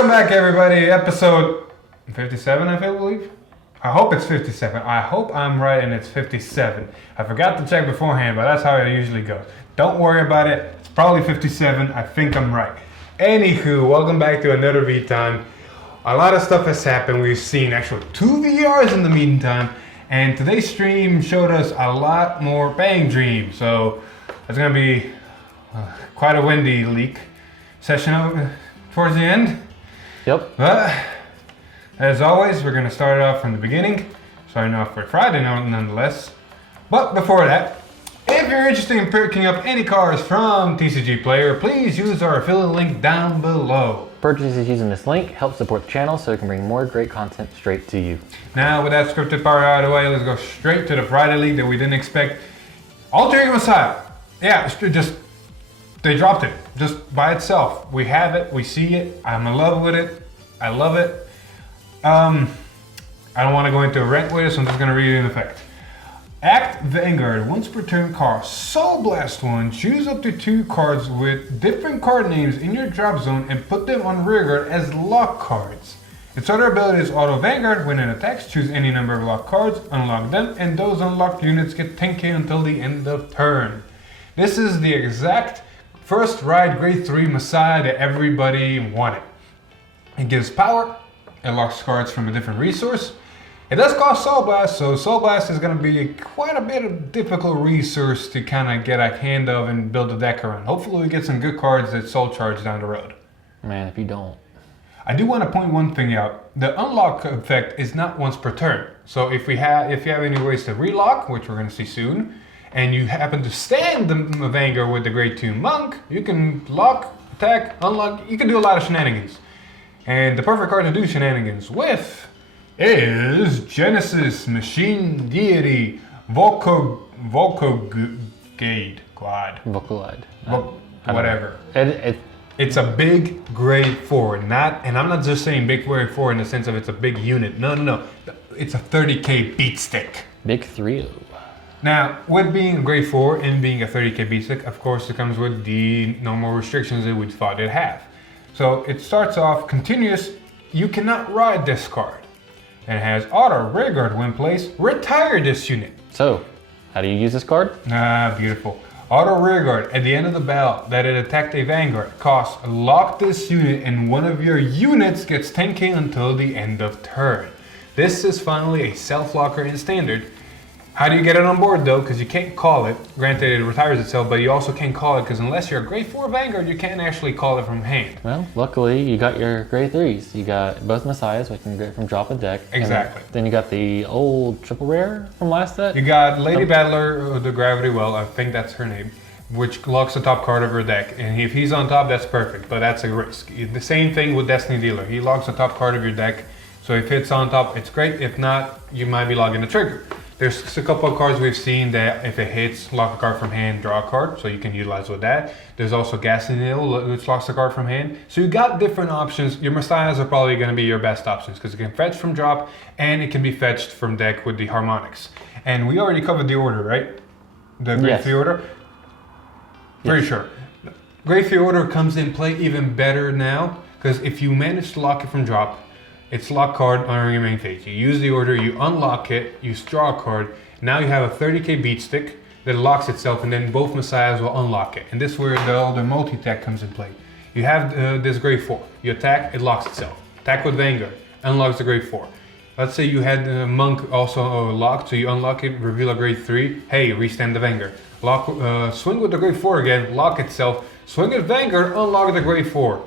Welcome back, everybody. Episode 57, I believe. I hope it's 57. I hope I'm right and it's 57. I forgot to check beforehand, but that's how it usually goes. Don't worry about it. It's probably 57. I think I'm right. Anywho, welcome back to another V-Time. A lot of stuff has happened. We've seen actually 2 VRs in the meantime. And today's stream showed us a lot more BanG dreams. So it's going to be quite a windy leak session towards the end. Yep. But as always, we're going to start off from the beginning. Starting off for Friday nonetheless. But before that, if you're interested in picking up any cars from TCG Player, please use our affiliate link down below. Purchases using this link help support the channel so it can bring more great content straight to you. Now, with that scripted part out of the way, let's go straight to the Friday league that we didn't expect. Alter Ego Messiah. Yeah, they dropped it just by itself. We have it, we see it, I'm in love with it, I love it. I don't want to go into a rant with it, so I'm just going to read it in effect. Act Vanguard, once per turn cost. Soul Blast 1, choose up to 2 cards with different card names in your drop zone and put them on rearguard as lock cards. Its other ability is Auto Vanguard. When it attacks, choose any number of locked cards, unlock them, and those unlocked units get 10k until the end of turn. This is the exact first ride grade 3 Messiah that everybody wanted. It gives power, it locks cards from a different resource. It does cost Soul Blast, so Soul Blast is going to be quite a bit of difficult resource to kind of get a hand of and build a deck around. Hopefully we get some good cards that Soul Charge down the road. Man, if you don't. I do want to point one thing out. The unlock effect is not once per turn. So if you have any ways to relock, which we're going to see soon, and you happen to stand the Vanguard with the grade 2 Monk, you can lock, attack, unlock, you can do a lot of shenanigans. And the perfect card to do shenanigans with is Genesis Machine Deity Volkogade Quad. Vocalide. Whatever. It's a big grade 4, and I'm not just saying big grade 4 in the sense of it's a big unit. No. It's a 30k beat stick. Big 3. Now, with being a grade 4 and being a 30k beat stick, of course it comes with the normal restrictions that we thought it'd have. So it starts off continuous, you cannot ride this card. And it has auto rearguard when placed, retire this unit. So, how do you use this card? Beautiful. Auto rearguard at the end of the battle that it attacked a Vanguard costs lock this unit and one of your units gets 10k until the end of turn. This is finally a self-locker in standard. How do you get it on board though? Because you can't call it. Granted, it retires itself, but you also can't call it because unless you're a grade 4 Vanguard, you can't actually call it from hand. Well, luckily you got your grade 3s. You got both Messiahs, which you can get from drop a deck. Exactly. Then you got the old triple rare from last set. You got Lady Battler, the Gravity Well, I think that's her name, which locks the top card of her deck. And if he's on top, that's perfect, but that's a risk. The same thing with Destiny Dealer. He locks the top card of your deck, so if it's on top, it's great. If not, you might be logging the trigger. There's a couple of cards we've seen that if it hits, lock a card from hand, draw a card, so you can utilize with that. There's also Ghastly Nail, which locks a card from hand. So you got different options. Your Messiahs are probably going to be your best options because it can fetch from drop and it can be fetched from deck with the Harmonics. And we already covered the order, right? The grade 3 order? Pretty sure. Grade 3 order comes in play even better now because if you manage to lock it from drop, it's lock card on your main phase. You use the order, you unlock it, you draw a card. Now you have a 30k beat stick that locks itself, and then both Messiahs will unlock it. And this is where the multi-attack comes in play. You have this grade 4. You attack, it locks itself. Attack with Vanguard, unlocks the grade 4. Let's say you had the Monk also locked, so you unlock it, reveal a grade 3. Hey, restand the Vanguard. Lock, swing with the grade 4 again, lock itself. Swing with Vanguard, unlock the grade 4.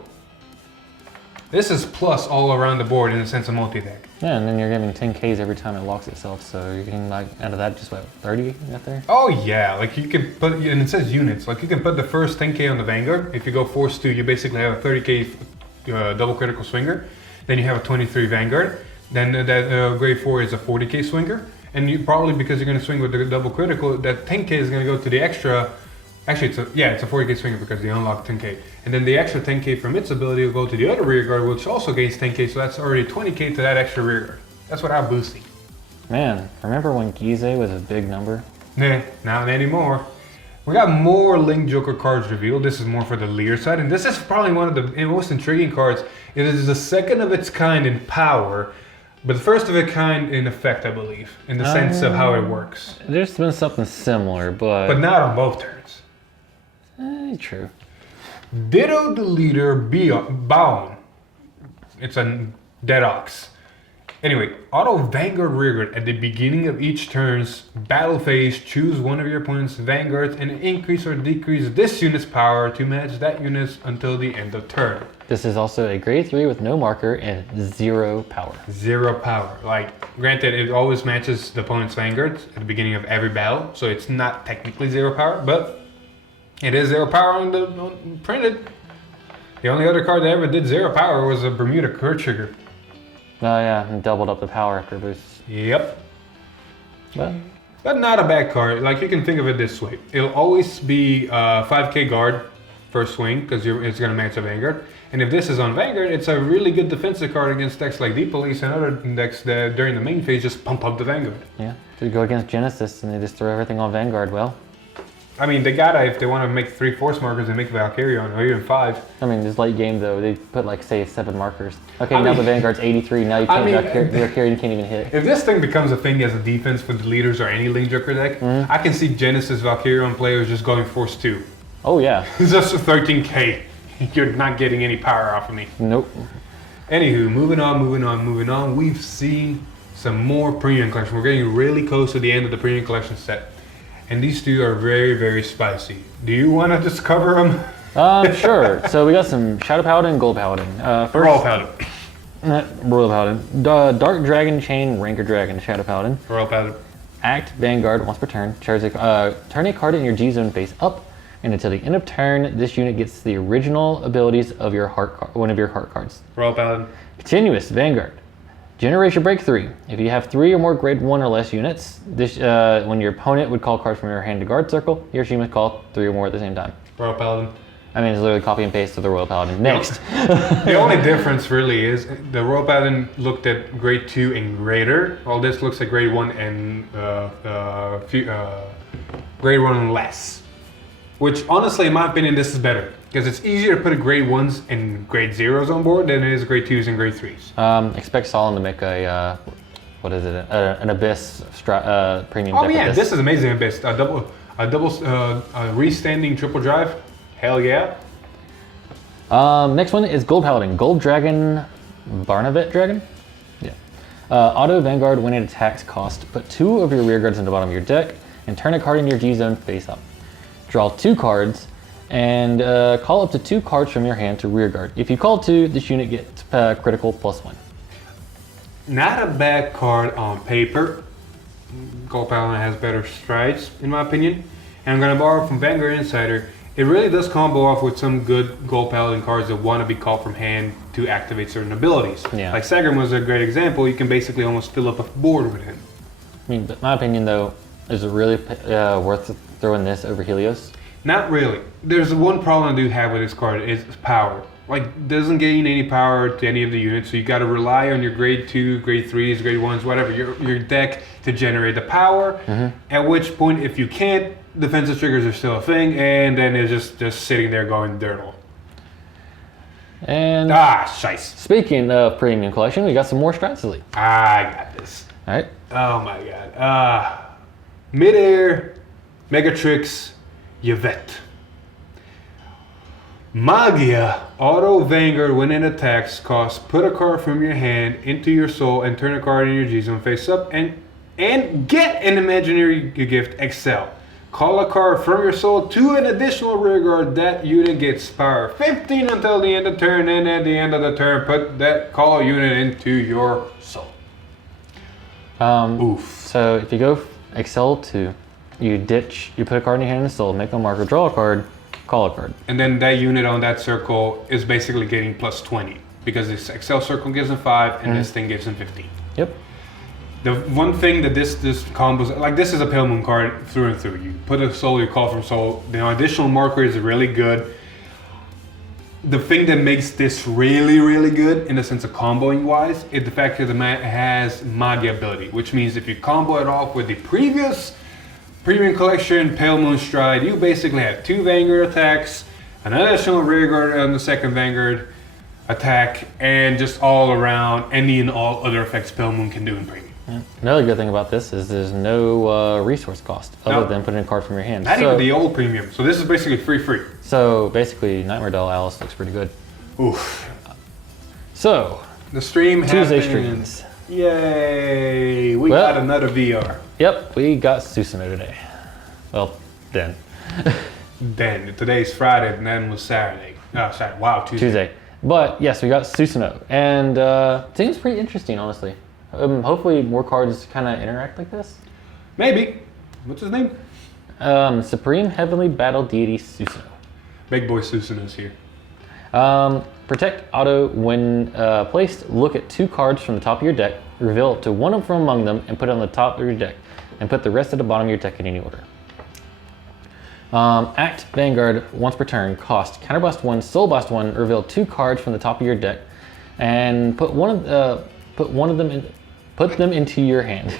This is plus all around the board in the sense of multi-deck. Yeah, and then you're getting 10Ks every time it locks itself, so you're getting like out of that just what, 30 out there? Oh yeah, like you can put, and it says units, like you can put the first 10k on the Vanguard. If you go force 2, you basically have a 30k double critical swinger. Then you have a 23 Vanguard. Then that grade 4 is a 40k swinger. And you probably, because you're going to swing with the double critical, that 10k is going to go to the extra. Actually, it's a 40k swinger because they unlock 10k. And then the extra 10k from its ability will go to the other rear guard, which also gains 10k, so that's already 20k to that extra rear guard. That's without boosting. Man, remember when Gize was a big number? Nah, not anymore. We got more Link Joker cards revealed. This is more for the Lear side, and this is probably one of the most intriguing cards. It is the second of its kind in power, but the first of its kind in effect, I believe, in the sense of how it works. There's been something similar, but not on both turns. True. Ditto the leader Baon. It's a dead ox. Anyway, auto Vanguard Rearguard at the beginning of each turn's battle phase. Choose one of your opponent's vanguards and increase or decrease this unit's power to match that unit's until the end of turn. This is also a grade 3 with no marker and 0 power. 0 power. Like, granted, it always matches the opponent's vanguards at the beginning of every battle, so it's not technically 0 power, but it is 0 power on the printed. The only other card that ever did 0 power was a Bermuda Cur Trigger. Oh yeah, and doubled up the power after boost. Yep. But not a bad card. Like, you can think of it this way. It'll always be 5k guard first swing, because it's going to match a Vanguard. And if this is on Vanguard, it's a really good defensive card against decks like Deep Police and other decks that during the main phase just pump up the Vanguard. Yeah, to go against Genesis and they just throw everything on Vanguard, well. I mean, they gotta, if they want to make 3 force markers and make Valkyrie on, or even 5. I mean, this late game though, they put like, say, 7 markers. Okay, now the Vanguard's 83, now you can't, Valkyrie you can't even hit. If this thing becomes a thing as a defense for the leaders or any Lane Joker deck, I can see Genesis Valkyrie players just going force 2. Oh yeah. It's just a 13k. You're not getting any power off of me. Nope. Anywho, moving on. We've seen some more premium collection. We're getting really close to the end of the premium collection set. And these two are very, very spicy. Do you want to just cover them? Sure. So we got some Shadow Paladin and Gold Paladin. First, Royal Paladin. Royal Paladin. Dark Dragon Chain Ranker Dragon Shadow Paladin. Royal Paladin. Act Vanguard once per turn. Turn a card in your G zone face up, and until the end of turn, this unit gets the original abilities of your one of your heart cards. Royal Paladin. Continuous Vanguard. Generation Break 3. If you have 3 or more grade 1 or less units, this when your opponent would call cards from your hand to guard circle, he or she must call 3 or more at the same time. Royal Paladin. I mean, it's literally copy and paste of the Royal Paladin. Next. The only difference really is the Royal Paladin looked at grade 2 and greater, while this looks at grade 1 and grade 1 and less. Which honestly, in my opinion, this is better. Because it's easier to put a grade 1s and grade 0s on board than it is grade 2s and grade 3s. Expect Solon to make a, what is it, an Abyss premium deck. Oh yeah, this is amazing Abyss. A double restanding triple drive. Hell yeah. Next one is Gold Paladin. Gold Dragon, Barnavet Dragon? Yeah. Auto Vanguard, when it attacks, cost, put 2 of your rear guards in the bottom of your deck, and turn a card in your G zone face up. Draw 2 cards, and call up to 2 cards from your hand to rearguard. If you call 2, this unit gets critical +1. Not a bad card on paper. Gold Paladin has better strides, in my opinion. And I'm going to borrow from Vanguard Insider. It really does combo off with some good Gold Paladin cards that want to be called from hand to activate certain abilities. Yeah. Like Sagrim was a great example. You can basically almost fill up a board with him. I mean, but my opinion though, is it really worth throwing this over Helios? Not really. There's one problem I do have with this card is power. Like, doesn't gain any power to any of the units, so you got to rely on your grade 2, grade 3s, grade 1s, whatever, your deck to generate the power. At which point, if you can't, defensive triggers are still a thing, and then it's just sitting there going dirtle. And shice. Speaking of premium collection, we got some more strats to lead. I got this. All right. Oh my god. Midair, Megatrix, Yvette. Magia, auto Vanguard when it attacks, costs put a card from your hand into your soul and turn a card in your G-Zone face up and get an imaginary gift, Excel. Call a card from your soul to an additional rearguard. That unit gets power 15 until the end of turn, and at the end of the turn, put that call unit into your soul. Oof. So if you go Excel 2, you put a card in your hand and soul, make a marker, draw a card, call a card. And then that unit on that circle is basically getting plus 20 because this Excel circle gives him 5 and this thing gives him 15. Yep. The one thing that this combos, like this is a Pale Moon card through and through. You put a soul, you call from soul. The additional marker is really good. The thing that makes this really, really good in the sense of comboing wise is the fact that the man has Magia ability, which means if you combo it off with the previous Premium Collection Pale Moon Stride, you basically have 2 Vanguard attacks, an additional rearguard on the second Vanguard, attack, and just all around any and all other effects Pale Moon can do in premium. Yeah. Another good thing about this is there's no resource cost other than putting a card from your hand. Not even the old premium. So this is basically free. So basically, Nightmare Doll Alice looks pretty good. Oof. So the stream Tuesday happened. streams. Yay! We got another VR. Yep, we got Susanoo today. Well, then. Then today's Friday, and then was Saturday. Saturday. Wow, Tuesday. But yes, we got Susanoo, and seems pretty interesting, honestly. Hopefully, more cards kind of interact like this. Maybe. What's his name? Supreme Heavenly Battle Deity Susanoo. Big boy Susanoo's here. Protect auto when placed. Look at 2 cards from the top of your deck, reveal up to one from among them, and put it on the top of your deck, and put the rest at the bottom of your deck in any order. Act Vanguard once per turn. Cost Counterblast 1, Soulblast 1. Reveal 2 cards from the top of your deck, and put them into your hand.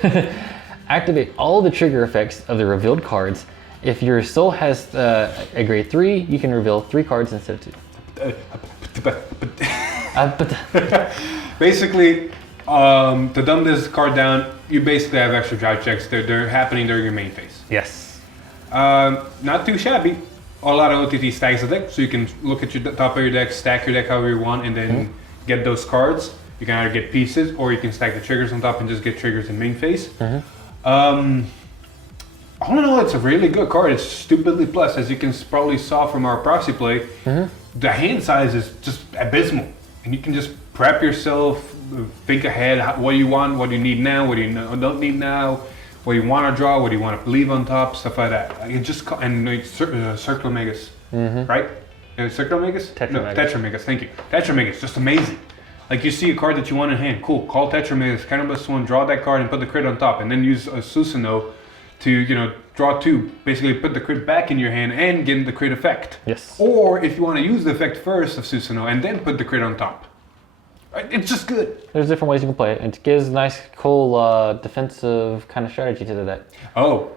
Activate all the trigger effects of the revealed cards. If your soul has a grade 3, you can reveal 3 cards instead of 2. Basically, to dumb this card down, you basically have extra drive checks. They're happening during your main phase. Yes. Not too shabby. A lot of OTT stacks the deck, so you can look at your top of your deck, stack your deck however you want, and then get those cards. You can either get pieces, or you can stack the triggers on top and just get triggers in main phase. All in all, it's a really good card. It's stupidly plus, as you can probably saw from our proxy play. The hand size is just abysmal, and you can just prep yourself, think ahead, what do you want, what do you need now, what do you don't need now, what do you want to draw, what do you want to leave on top, stuff like that. It just and Circular Megas, right? Circular Megas? Tetramegas. Tetramegas. Thank you. Tetramegas, just amazing. Like you see a card that you want in hand, cool. Call Tetramegas, Counterblast 1, draw that card and put the crit on top, and then use a Susanoo to draw 2, basically put the crit back in your hand and get the crit effect. Yes. Or if you want to use the effect first of Susanoo and then put the crit on top. Right? It's just good. There's different ways you can play it. It gives nice, cool defensive kind of strategy to the deck. Oh,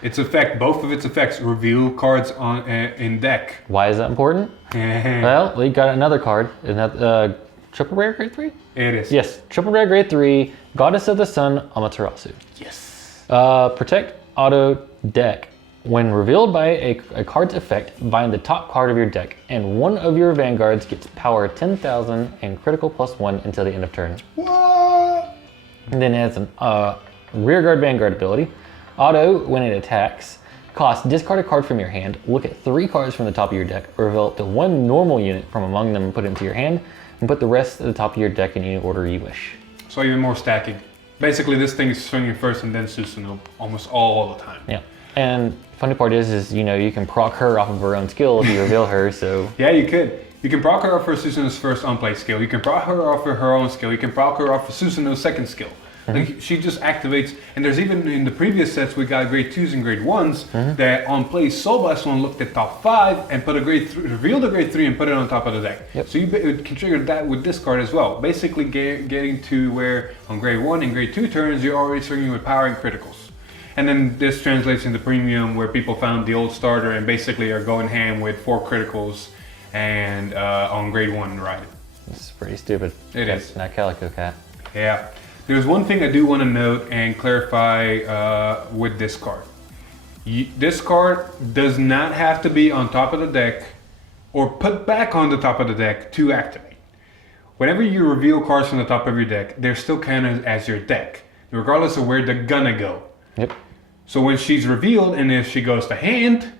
both of its effects reveal cards on in deck. Why is that important? Well, we got another card. Another triple rare grade 3? It is. Yes, triple rare grade 3, Goddess of the Sun, Amaterasu. Yes. Protect auto deck. When revealed by a card's effect, bind the top card of your deck, and one of your vanguards gets power 10,000 and critical +1 until the end of turn. What? And then it has a rearguard vanguard ability. Auto, when it attacks, cost discard a card from your hand, look at 3 cards from the top of your deck, reveal up to 1 normal unit from among them and put it into your hand, and put the rest at the top of your deck in any order you wish. So even more stacking. Basically, this thing is swinging first and then Susanoo almost all the time. Yeah. And funny part is you can proc her off of her own skill if you reveal her, so... Yeah, you could. You can proc her off her Susanoo's first on-play skill. You can proc her off of her own skill. You can proc her off of Susanoo's second skill. Like, she just activates, and there's even in the previous sets we got grade 2s and grade 1s that on play Soulblast 1 looked at top 5 and put a grade 3, revealed a grade 3 and put it on top of the deck. Yep. So you can trigger that with this card as well. Basically getting to where on grade 1 and grade 2 turns you're already swinging with power and criticals. And then this translates into premium where people found the old starter and basically are going ham with 4 criticals and on grade 1 right. It's pretty stupid. It is. Not Calico Cat. Yeah. There's one thing I do want to note and clarify with this card. This card does not have to be on top of the deck or put back on the top of the deck to activate. Whenever you reveal cards from the top of your deck, they're still counted as your deck, regardless of where they're gonna go. Yep. So when she's revealed and if she goes to hand,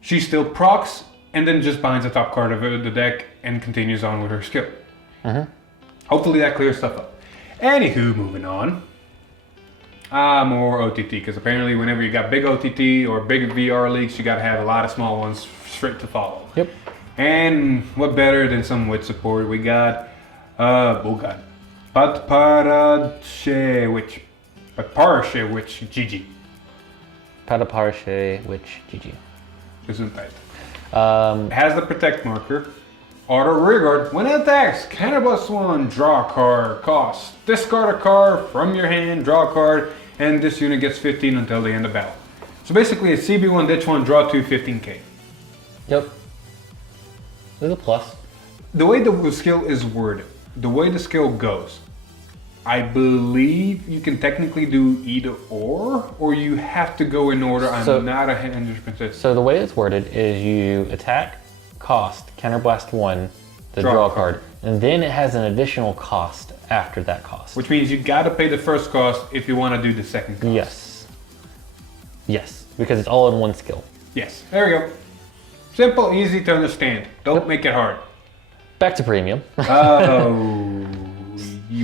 she still procs and then just binds the top card of the deck and continues on with her skill. Hopefully that clears stuff up. Anywho, moving on. More OTT, because apparently whenever you got big OTT or big VR leaks, you gotta have a lot of small ones straight to follow. Yep. And what better than some witch support? We got, Patparashe Witch, GG. Pataparche Witch GG. Isn't that? It has the protect marker. Auto rearguard. When it attacks, Counterblast 1, draw a card, cost. Discard a card from your hand, draw a card, and this unit gets 15 until the end of battle. So basically, it's CB1, ditch 1, draw 2, 15k. Yep. There's a plus. the way the skill is worded, the way the skill goes, I believe you can technically do either or you have to go in order. I'm not 100%. So the way it's worded is you attack, cost, counterblast 1, the draw card, and then it has an additional cost after that cost. Which means you gotta pay the first cost if you want to do the second cost. Yes. Yes, because it's all in one skill. Yes, there we go. Simple, easy to understand. Don't make it hard. Back to premium. Oh,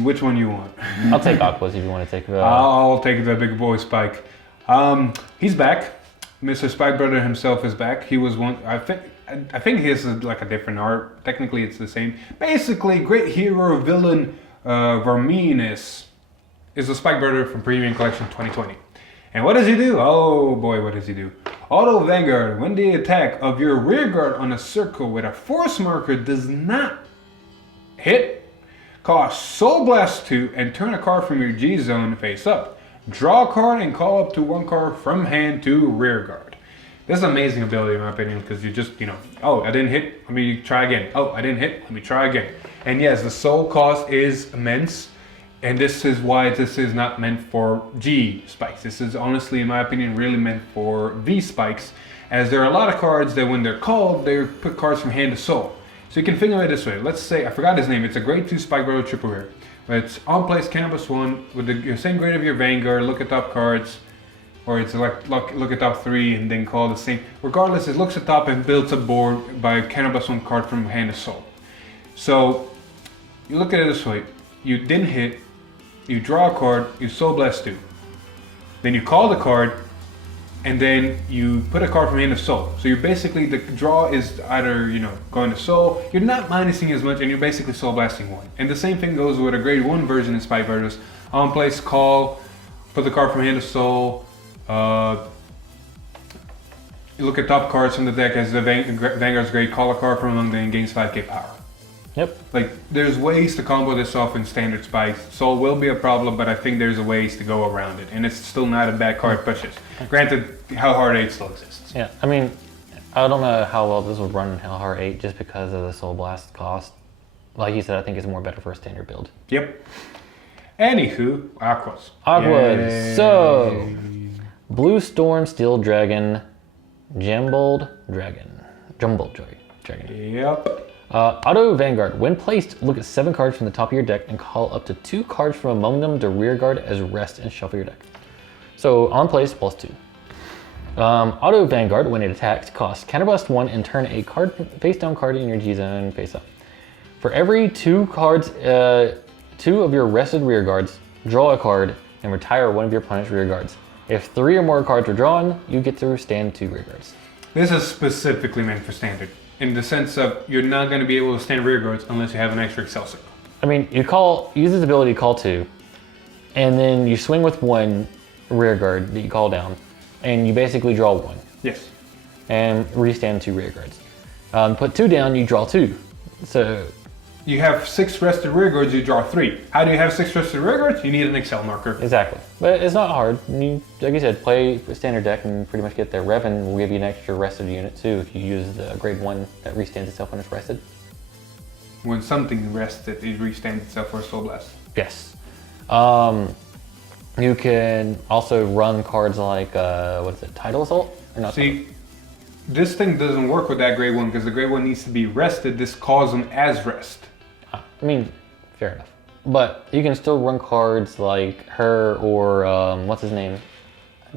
which one you want? I'll take Aquas if you want to take I'll take the big boy Spike. He's back. Mr. Spike Brother himself is back. He was one. I think his is like a different art. Technically, it's the same. Basically, great hero villain Varminus is the Spike Brother from Premium Collection 2020. And what does he do? Oh boy, what does he do? Auto Vanguard. When the attack of your rearguard on a circle with a force marker does not hit, cost Soul Blast 2 and turn a card from your G zone face up. Draw a card and call up to one card from hand to rearguard. This is an amazing ability in my opinion because you just, oh, I didn't hit, let me try again. Oh, I didn't hit, let me try again. And yes, the soul cost is immense. And this is why this is not meant for G spikes. This is honestly, in my opinion, really meant for V spikes, as there are a lot of cards that when they're called, they put cards from hand to soul. So you can think of it this way. Let's say, I forgot his name, it's a grade 2 Spike Brother triple rare. But it's on place canvas 1 with the same grade of your Vanguard, look at top cards, or it's like look at top 3 and then call the same. Regardless, it looks at top and builds a board by canvas 1 card from hand to soul. So you look at it this way, you didn't hit, you draw a card, you Soul Blast 2. Then you call the card, and then you put a card from hand to soul. So you're basically, the draw is either, going to soul, you're not minusing as much, and you're basically Soul Blasting 1. And the same thing goes with a grade 1 version in Spike Brothers. On place, call, put the card from hand to soul, you look at top cards from the deck as the Vanguard's grade, call a card from among them and gains 5k power. Yep. Like, there's ways to combo this off in standard spikes. Soul will be a problem, but I think there's a ways to go around it. And it's still not a bad card pushes. Granted, Hellheart 8 still exists. Yeah, I mean, I don't know how well this would run in Hellheart 8 just because of the Soul Blast cost. Like you said, I think it's more better for a standard build. Yep. Anywho, Aquas. Aquas. Yay. So, Blue Storm, Steel Dragon, Jumbled Dragon. Yep. Auto Vanguard. When placed, look at 7 cards from the top of your deck and call up to 2 cards from among them to rearguard as rest and shuffle your deck. So on place, +2. Auto Vanguard, when it attacks, costs counterblast 1 and turn a card face down card in your G zone face up. For every 2 cards, 2 of your rested rearguards, draw a card and retire one of your opponent's rearguards. If 3 or more cards are drawn, you get to stand 2 rearguards. This is specifically meant for standard, in the sense of you're not going to be able to stand rearguards unless you have an extra Excel circle. I mean, use this ability to call 2, and then you swing with 1 rearguard that you call down, and you basically draw 1. Yes. And restand 2 rearguards. Put 2 down, you draw 2. So you have 6 rested rearguards, you draw 3. How do you have 6 rested rearguards? You need an Excel marker. Exactly. But it's not hard. You, like you said, play a standard deck and pretty much get there. Revan will give you an extra rested unit too if you use the grade 1 that restands itself when it's rested. When something rested, it restands itself for a Soul Blast. Yes. You can also run cards like, Tidal Assault? Or not? See, this thing doesn't work with that grade 1 because the grade 1 needs to be rested. This calls them as rest. I mean, fair enough. But you can still run cards like her or, what's his name?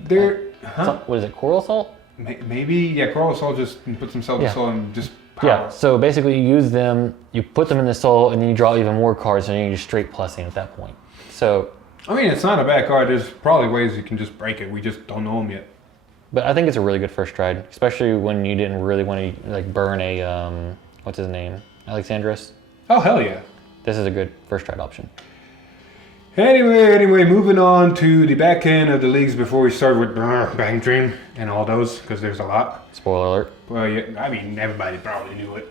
What is it, Coral Assault? Maybe, yeah, Coral Assault just puts himself in soul and just power. Yeah, so basically you use them, you put them in the soul, and then you draw even more cards, and you're just straight plussing at that point. So, I mean, it's not a bad card. There's probably ways you can just break it. We just don't know them yet. But I think it's a really good first stride, especially when you didn't really want to burn a, what's his name? Alexandros? Oh, hell yeah. This is a good first stride option. Anyway, moving on to the back end of the leagues before we start with BanG Dream and all those, because there's a lot. Spoiler alert. Well, yeah, I mean, everybody probably knew it.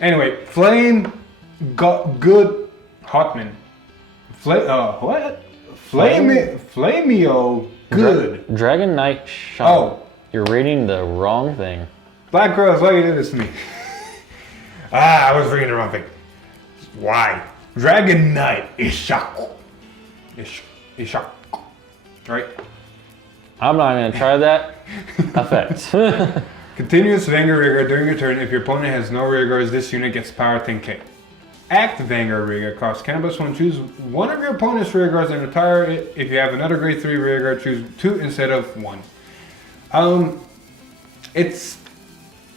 Anyway, Flame got good Hotman. What? Flameo good. Dragon Knight Shaman. Oh. You're reading the wrong thing. Black Girls, why you did this to me? I was reading the wrong thing. Why? Dragon Knight Ishaku. Ishaku. Right? I'm not gonna try that effect. Continuous Vanguard Rearguard during your turn. If your opponent has no rearguards, this unit gets power 10k. Act Vanguard Rearguard costs Cannabis 1. Choose one of your opponent's rearguards and retire it. If you have another grade 3 rearguard, choose 2 instead of 1. It's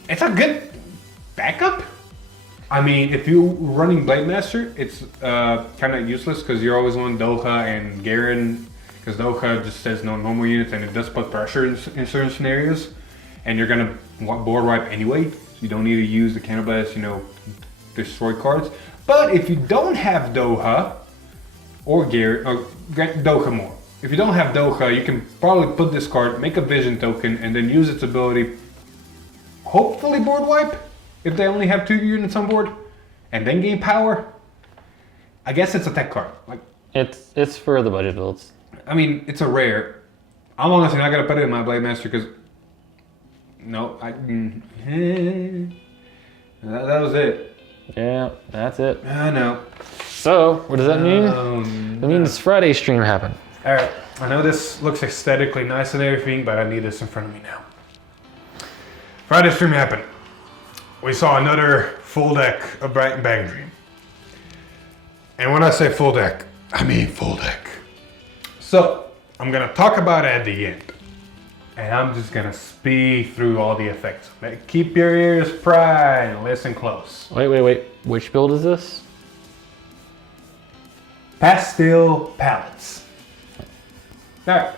a good backup. I mean, if you're running Blade Master, it's kind of useless because you're always on Doha and Garen, because Doha just says no normal units and it does put pressure in certain scenarios, and you're gonna board wipe anyway. So you don't need to use the Cannabis, destroy cards. But if you don't have Doha or Garen, or Doha more. If you don't have Doha, you can probably put this card, make a Vision token, and then use its ability. Hopefully board wipe. If they only have 2 units on board, and then gain power, I guess it's a tech card. Like it's for the budget builds. I mean, it's a rare. I'm honestly not gonna put it in my Blade Master because that was it. Yeah, that's it. I know. So what does that mean? That means Friday stream happened. All right. I know this looks aesthetically nice and everything, but I need this in front of me now. Friday stream happened. We saw another full deck of Bright and Bang Dream. And when I say full deck, I mean full deck. So, I'm gonna talk about it at the end. And I'm just gonna speed through all the effects. Keep your ears pried and listen close. Wait. Which build is this? Pastel Palettes. Alright.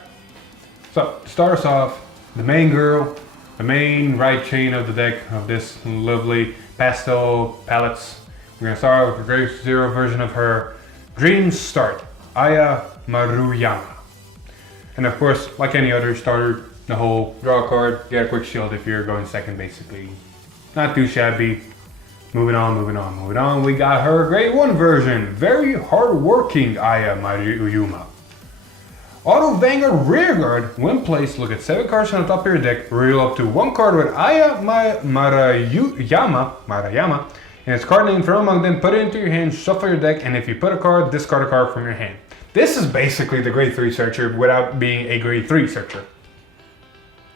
So, to start us off, the main girl, the main right chain of the deck of this lovely Pastel Palettes. We're gonna start with a grade 0 version of her. Dreams Start, Aya Maruyama. And of course, like any other starter, the whole draw a card, get a quick shield if you're going second basically. Not too shabby. Moving on. We got her grade 1 version. Very hard-working Aya Maruyama. Auto Vanguard Rearguard, when placed, look at 7 cards on the top of your deck, reveal up to 1 card with Aya Maruyama, and its card name from among them, put it into your hand, shuffle your deck, and if you put a card, discard a card from your hand. This is basically the grade 3 searcher without being a grade 3 searcher.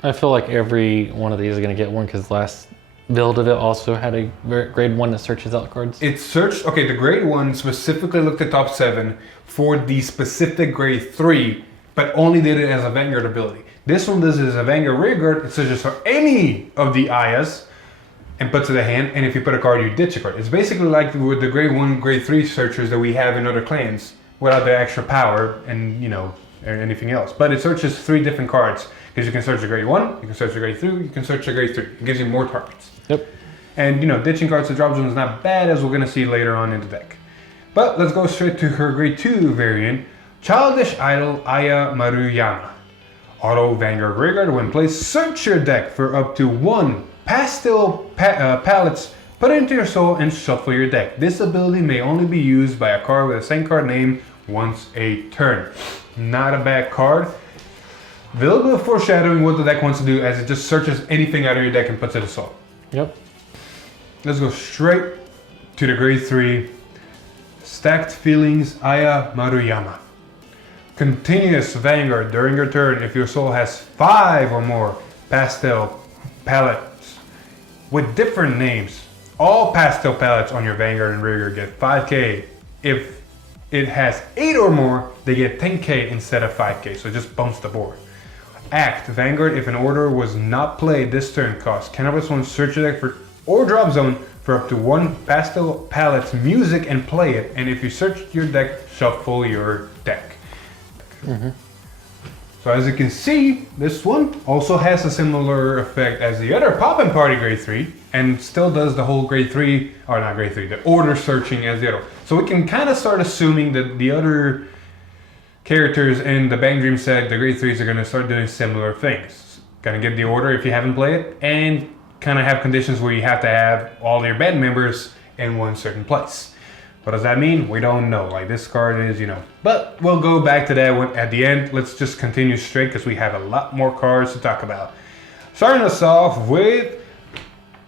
I feel like every one of these is gonna get one because last build of it also had a grade 1 that searches out cards. It searched, okay, the grade 1 specifically looked at top 7 for the specific grade 3, but only did it as a Vanguard ability. This one does it as a Vanguard Rearguard. It searches for any of the Ayas and puts it in the hand, and if you put a card, you ditch a card. It's basically like with the grade 1, grade 3 searchers that we have in other clans without the extra power and, anything else. But it searches 3 different cards because you can search the grade 1, you can search the grade 2, you can search the grade 3. It gives you more targets. Yep. And, ditching cards to drop zone is not bad, as we're going to see later on in the deck. But let's go straight to her grade 2 variant. Childish Idol Aya Maruyama. Auto Vanguard Rearguard, when placed, search your deck for up to 1 Pastel Palettes, put it into your soul and shuffle your deck. This ability may only be used by a card with the same card name once a turn. Not a bad card. A little bit of foreshadowing what the deck wants to do, as it just searches anything out of your deck and puts it in soul. Yep. Let's go straight to the grade 3. Stacked Feelings Aya Maruyama. Continuous Vanguard during your turn if your soul has 5 or more Pastel Palettes with different names. All Pastel Palettes on your Vanguard and Rearguard get 5k. If it has 8 or more, they get 10k instead of 5k, so it just bumps the board. Act Vanguard, if an order was not played this turn, costs Cannabis 1, search your deck for or drop zone for up to 1 Pastel Palettes music and play it, and if you search your deck, shuffle your deck. So as you can see, this one also has a similar effect as the other Poppin' Party grade 3, and still does the whole grade 3, or not grade 3, the order searching as the other. So we can kind of start assuming that the other characters in the Bang Dream set, the grade 3s, are going to start doing similar things. Gonna get the order if you haven't played it, and kind of have conditions where you have to have all your band members in one certain place. What does that mean? We don't know. Like, this card is, But we'll go back to that one at the end. Let's just continue straight because we have a lot more cards to talk about. Starting us off with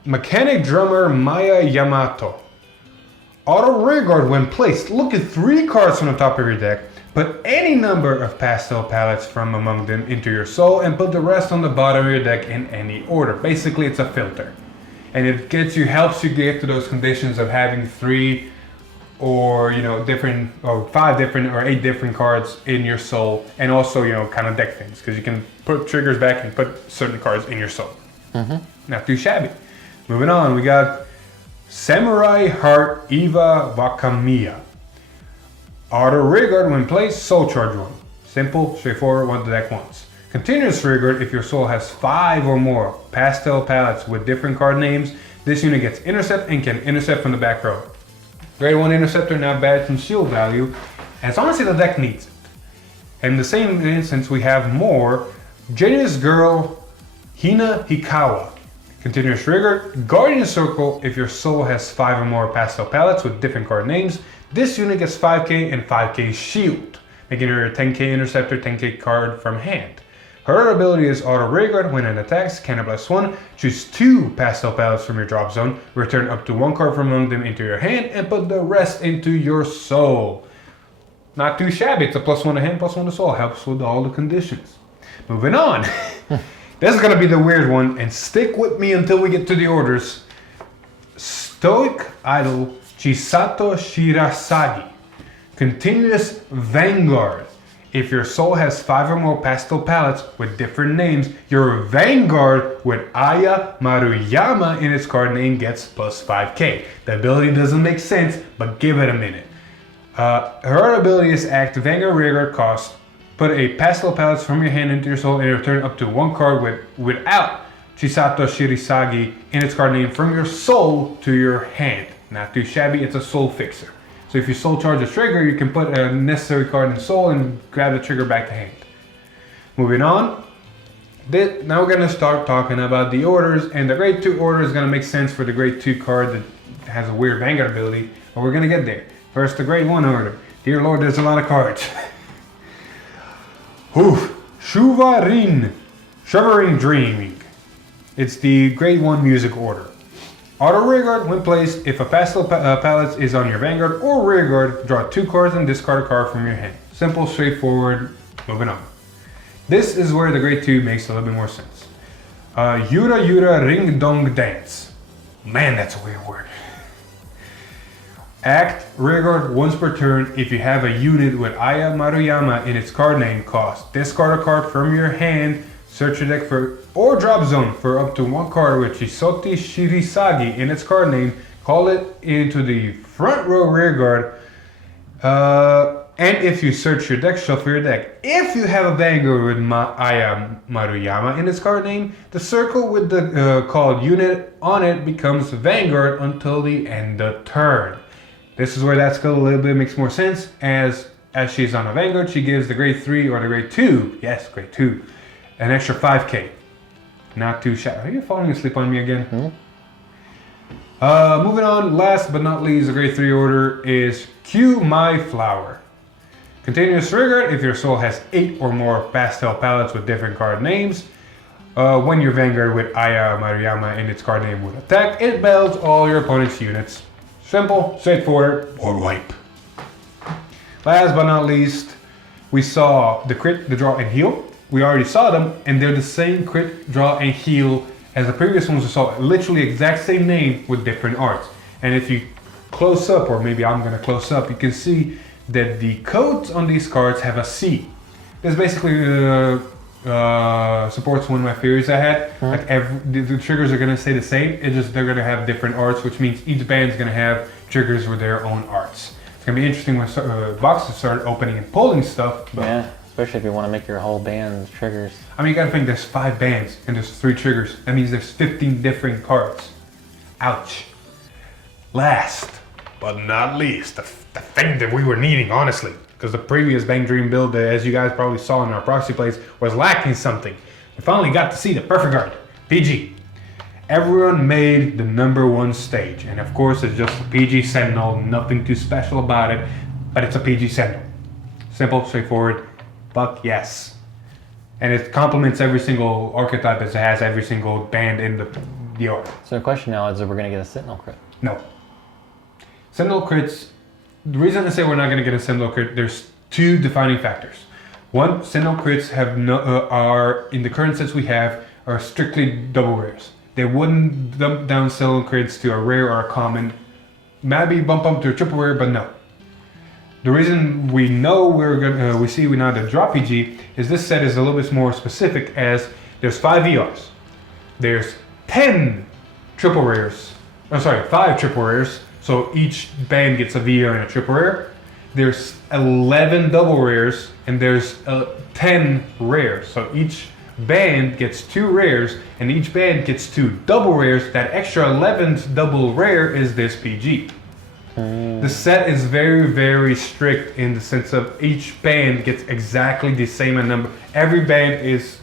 Mechanic Drummer Maya Yamato. Auto rearguard when placed. Look at 3 cards from the top of your deck. Put any number of Pastel Palettes from among them into your soul and put the rest on the bottom of your deck in any order. Basically, it's a filter. And it helps you get to those conditions of having 3 or different, or 5 different or 8 different cards in your soul, and also kind of deck things, because you can put triggers back and put certain cards in your soul. Not too shabby. Moving on, we got Samurai Heart Eva Wakamiya. Auto rearguard when placed, soul charge 1. Simple, straightforward, what the deck wants. Continuous rearguard if your soul has 5 or more Pastel Palettes with different card names. This unit gets intercept and can intercept from the back row. Grade 1 interceptor, not bad from shield value, as honestly the deck needs it. In the same instance, we have more Genius Girl Hina Hikawa. Continuous rearguard, Guardian Circle if your soul has 5 or more Pastel Palettes with different card names. This unit gets 5k and 5k shield, making her a 10k interceptor, 10k card from hand. Her ability is auto rearguard. When it attacks, cannibalize 1, choose 2 Pastel Palettes from your drop zone, return up to 1 card from among them into your hand, and put the rest into your soul. Not too shabby, it's a +1 to hand, +1 to soul, helps with all the conditions. Moving on. This is gonna be the weird one, and stick with me until we get to the orders. Stoic Idol Chisato Shirasagi. Continuous Vanguard. If your soul has 5 or more Pastel Palettes with different names, your Vanguard with Aya Maruyama in its card name gets +5k. The ability doesn't make sense, but give it a minute. Her ability is act Vanguard rearguard cost. Put a Pastel Palettes from your hand into your soul and return up to 1 card without Chisato Shirisagi in its card name from your soul to your hand. Not too shabby, it's a soul fixer. So if you soul charge a trigger, you can put a necessary card in soul and grab the trigger back to hand. Moving on. Now we're gonna start talking about the orders, and the grade 2 order is gonna make sense for the grade 2 card that has a weird Vanguard ability, but we're gonna get there. First, the grade 1 order. Dear Lord, there's a lot of cards. Shuvarin, Shivering Dreaming. It's the grade 1 music order. Auto rearguard when placed. If a Pastel Palette is on your Vanguard or rearguard, draw 2 cards and discard a card from your hand. Simple, straightforward, moving on. This is where the grade 2 makes a little bit more sense. Yura Yura Ring Dong Dance. Man, that's a weird word. Act rearguard once per turn if you have a unit with Aya Maruyama in its card name cost. Discard a card from your hand, search your deck for or drop zone for up to 1 card with Chisoti Shirisagi in its card name. Call it into the front row rearguard. And if you search your deck, shuffle your deck. If you have a Vanguard with Aya Maruyama in its card name, the circle with the called unit on it becomes Vanguard until the end of turn. This is where that skill a little bit makes more sense, as she's on a Vanguard, she gives the grade 3 or the grade 2, yes, grade 2, an extra 5k. Not too shabby. Are you falling asleep on me again? Moving on, last but not least, the grade 3 order is Cue My Flower. Continuous rearguard if your soul has 8 or more Pastel Palettes with different card names. When your Vanguard with Aya Maruyama in its card name would attack, it bells all your opponent's units. Simple, straightforward, or wipe. Last but not least, we saw the crit, the draw, and heal. We already saw them, and they're the same crit, draw, and heal as the previous ones we saw. Literally exact same name with different arts. And if you close up, or maybe I'm gonna close up, you can see that the codes on these cards have a C. This basically supports one of my theories I had. Like the triggers are gonna stay the same. It's just they're gonna have different arts, which means each band's gonna have triggers with their own arts. It's gonna be interesting when boxes start opening and pulling stuff. But yeah, especially if you want to make your whole band triggers. I mean, you gotta think there's 5 bands and there's 3 triggers. That means there's 15 different cards. Ouch. Last but not least, the thing that we were needing, honestly, because the previous Bang Dream build, as you guys probably saw in our proxy plays, was lacking something. We finally got to see the perfect card, PG. Everyone made the #1 stage, and of course it's just a PG Sentinel, nothing too special about it, but it's a PG Sentinel. Simple, straightforward, fuck yes. And it complements every single archetype as it has every single band in You are. So the question now is if we're going to get a Sentinel crit. No. Sentinel crits, the reason I say we're not going to get a Sentinel crit, there's two defining factors. One, Sentinel crits have are, in the current sets we have, are strictly double rares. They wouldn't dump down Sentinel crits to a rare or a common. Maybe bump up to a triple rare, but no. The reason we know we see we know the drop PG is this set is a little bit more specific, as there's 5 ERs. There's 10 triple rares. I'm sorry, 5 triple rares. So each band gets a VR and a triple rare. There's 11 double rares and there's 10 rares. So each band gets 2 rares and each band gets 2 double rares. That extra 11th double rare is this PG. The set is very, very strict in the sense of each band gets exactly the same number. Every band is,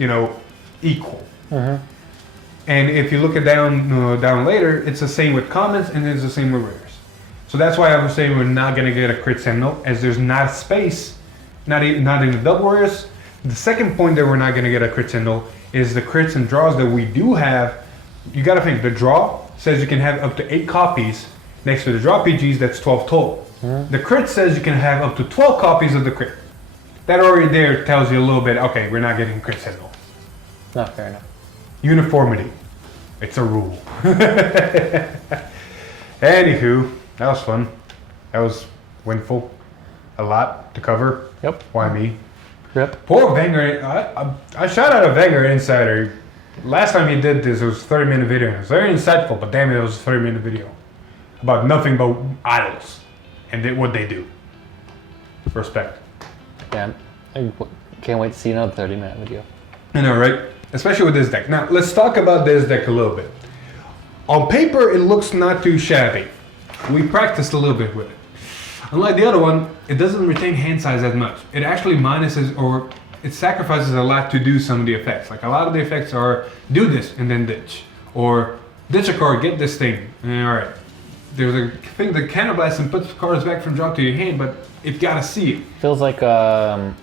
equal. And if you look at down later, it's the same with commons and it's the same with rares. So that's why I was saying we're not gonna get a crit Sentinel, as there's not space, not in the double rares. The second point that we're not gonna get a crit Sentinel is the crits and draws that we do have. You gotta think, the draw says you can have up to 8 copies. Next to the draw PGs, that's 12 total. The crit says you can have up to 12 copies of the crit. That already there tells you a little bit, okay, we're not getting crit Sentinel. Not fair enough. Uniformity. It's a rule. Anywho, that was fun. That was windful. A lot to cover. Yep. Why me? Yep. Poor Vanguard. I shout out a Vanguard Insider. Last time he did this, it was a 30-minute video. It was very insightful, but damn it was a 30-minute video. About nothing but idols and what they do. Respect. Yeah, I can't wait to see another 30-minute video. I know, right? Especially with this deck. Now, let's talk about this deck a little bit. On paper, it looks not too shabby. We practiced a little bit with it. Unlike the other one, it doesn't retain hand size as much. It actually minuses, or it sacrifices a lot to do some of the effects. Like a lot of the effects are do this and then ditch. Or ditch a card, get this thing. Alright. There's a thing that counterblasts and puts cards back from drop to your hand, but you gotta see it. Feels like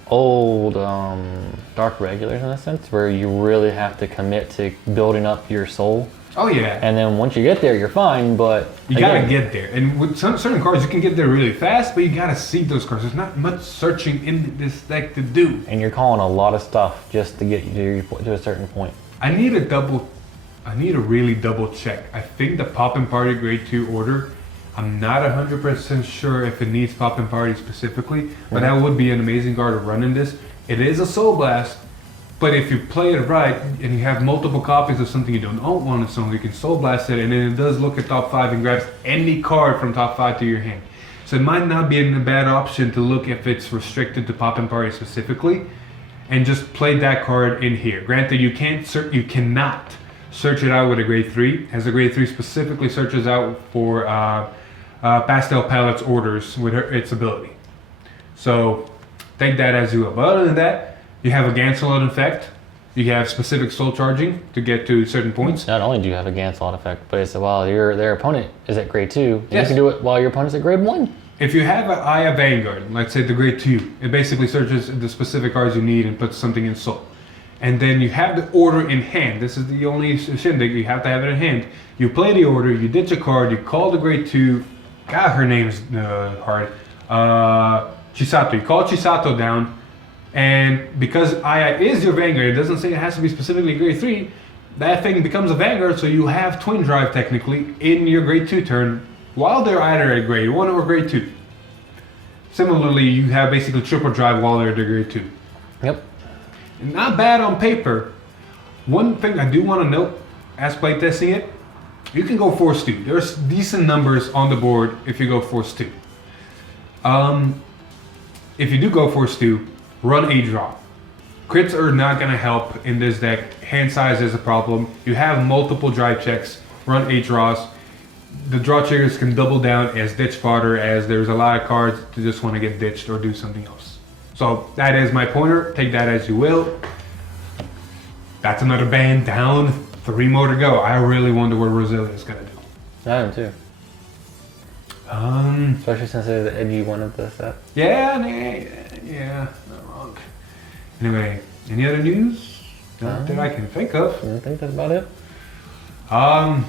old dark regulars in a sense, where you really have to commit to building up your soul. Oh yeah. And then once you get there, you're fine, but you gotta get there. And with certain cards, you can get there really fast, but you gotta see those cards. There's not much searching in this deck to do. And you're calling a lot of stuff just to get you to a certain point. I need a really double check. I think the Poppin' Party Grade 2 order, I'm not 100% sure if it needs Poppin' Party specifically, but that would be an amazing card to run in this. It is a Soul Blast, but if you play it right and you have multiple copies of something you don't want in song, you can Soul Blast it, and then it does look at top 5 and grabs any card from top 5 to your hand. So it might not be a bad option to look if it's restricted to Poppin' Party specifically, and just play that card in here. Granted, you cannot search it out with a grade 3, as a grade 3 specifically searches out for Pastel Palettes orders with its ability. So take that as you will. But other than that, you have a Gancelot effect. You have specific soul charging to get to certain points. Not only do you have a Gancelot effect, but it's while their opponent is at grade 2, yes. You can do it while your opponent's at grade 1. If you have an Eye of Vanguard, let's say the grade 2, it basically searches the specific cards you need and puts something in soul. And then you have the order in hand. This is the only shindig, you have to have it in hand. You play the order, you ditch a card, you call the grade 2, God, her name's hard, Chisato. You call Chisato down, and because Aya is your Vanguard, it doesn't say it has to be specifically grade 3, that thing becomes a Vanguard, so you have Twin Drive technically in your grade 2 turn, while they're either at grade 1 or grade 2. Similarly, you have basically triple drive while they're at grade 2. Yep. Not bad on paper. One thing I do want to note, as playtesting it, you can go Force 2. There's decent numbers on the board if you go Force 2. If you do go Force 2, run a draw. Crits are not going to help in this deck. Hand size is a problem. You have multiple drive checks, run 8 draws. The draw triggers can double down as ditch fodder, as there's a lot of cards to just want to get ditched or do something else. So that is my pointer. Take that as you will. That's another band down. 3 more to go. I really wonder what Roselia is going to do. I am too. Especially since it's the edgy one of the set. Yeah, not wrong. Anyway, any other news that I can think of? I think that's about it. Yeah,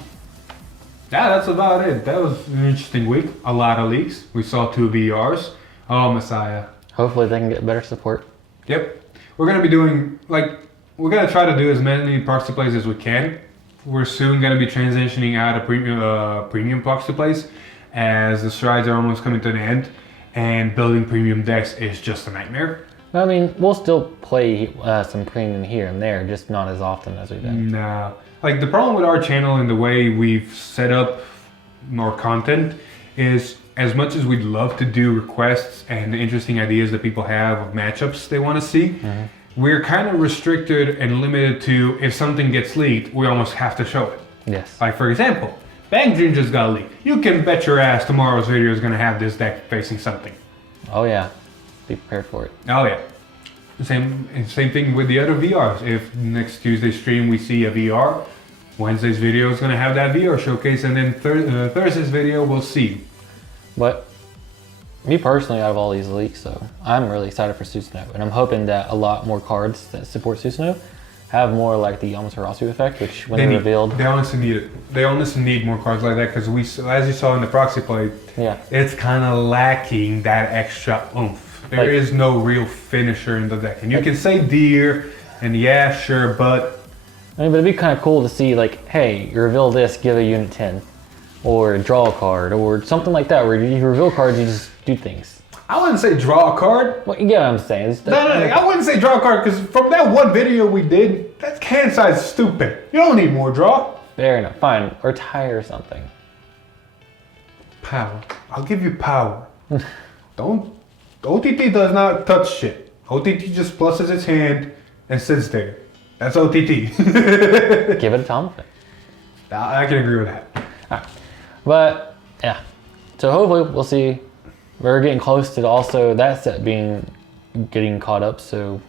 that's about it. That was an interesting week. A lot of leaks. We saw 2 VRs. Oh, Messiah. Hopefully they can get better support. Yep. We're going to be doing, we're going to try to do as many proxy plays as we can. We're soon going to be transitioning out of premium proxy plays as the strides are almost coming to an end. And building premium decks is just a nightmare. I mean, we'll still play some premium here and there, just not as often as we've been. No. Like, the problem with our channel and the way we've set up more content is, as much as we'd love to do requests and interesting ideas that people have of matchups they want to see, we're kind of restricted and limited to, if something gets leaked, we almost have to show it. Yes. Like, for example, BanG just got leaked. You can bet your ass tomorrow's video is going to have this deck facing something. Oh yeah, be prepared for it. Oh yeah. Same thing with the other VRs. If next Tuesday's stream we see a VR, Wednesday's video is going to have that VR showcase, and then Thursday's video we'll see. But me personally, out of all these leaks, though, I'm really excited for Susanoo, and I'm hoping that a lot more cards that support Susanoo have more like the Amaterasu effect, which when they revealed, they honestly need it. They honestly need more cards like that because as you saw in the proxy play, it's kind of lacking that extra oomph. There is no real finisher in the deck, and you can say deer, and yeah, sure, but I mean, but it'd be kind of cool to see, like, hey, you reveal this, give a unit 10, or draw a card, or something like that, where you reveal cards, you just do things. I wouldn't say draw a card. Well, you get what I'm saying. No, I wouldn't say draw a card, because from that one video we did, that hand size is stupid. You don't need more draw. Fair enough, fine, or tie or something. Power. I'll give you power. OTT does not touch shit. OTT just pluses its hand and sits there. That's OTT. Give it a time effect. I can agree with that. Right. But yeah, so hopefully we'll see. We're getting close to also that set getting caught up, so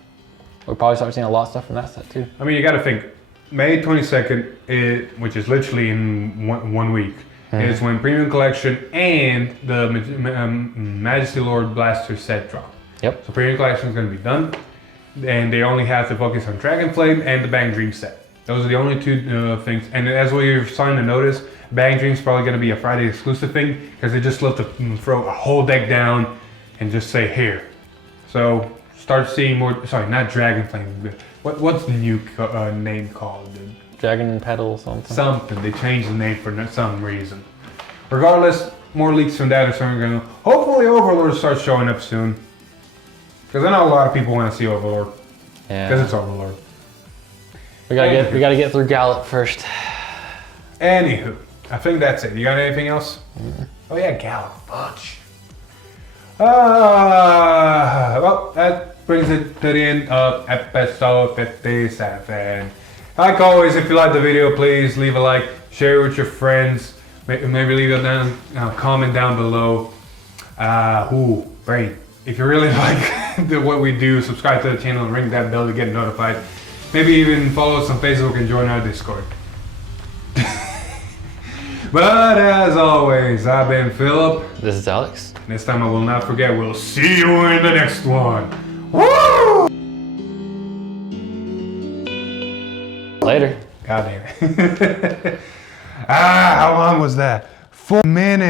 we'll probably start seeing a lot of stuff from that set too. I mean, you got to think, May 22nd, which is literally in one week, is when Premium Collection and the Majesty Lord Blaster set drop. Yep. So Premium Collection is going to be done, and they only have to focus on Dragonflame and the BanG Dream set. Those are the only 2 things. And as we're starting to notice, BanG Dream is probably going to be a Friday exclusive thing because they just love to throw a whole deck down and just say here. So start seeing more. Sorry, not Dragonflame. What's the new name called? Dragon Petal something. Something. They changed the name for some reason. Regardless, more leaks from that are starting to go. Hopefully Overlord starts showing up soon. Because I know a lot of people want to see Overlord. Yeah. Because it's Overlord. We gotta get through Gallup first. Anywho, I think that's it. You got anything else? Oh yeah, Gallup. Fudge. Well, that brings it to the end of episode 57. Like always, if you like the video, please leave a like, share it with your friends, maybe leave a comment down below. Brain. If you really like what we do, subscribe to the channel and ring that bell to get notified. Maybe even follow us on Facebook and join our Discord. But as always, I've been Philip. This is Alex. Next time I will not forget, we'll see you in the next one. Woo! Later. God damn it. How long was that? 4 minutes.